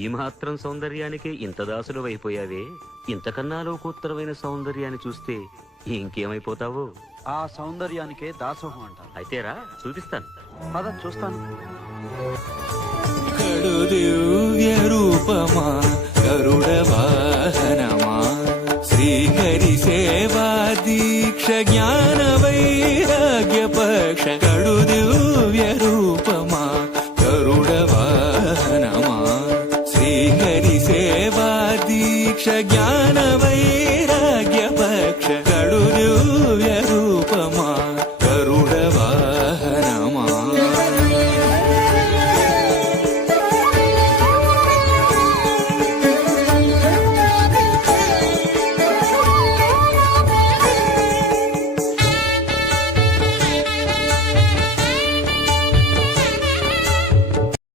ఈ మాత్రం సౌందర్యానికి ఇంత దాసులు అయిపోయావే. ఇంతకన్నా లోకోత్తరమైన సౌందర్యాన్ని చూస్తే ఇంకేమైపోతావు? ఆ సౌందర్యానికే దాసోహం అంటారు. అయితేరా చూపిస్తాను. పద చూస్తాను. కడు దివ్య రూపమా గరుడ వాహనమా శ్రీహరి సేవా దీక్ష జ్ఞాన వైరాగ్య పక్ష కడు దివ్య రూపమా గరుడ వాహనమా శ్రీహరి సేవా దీక్ష జ్ఞాన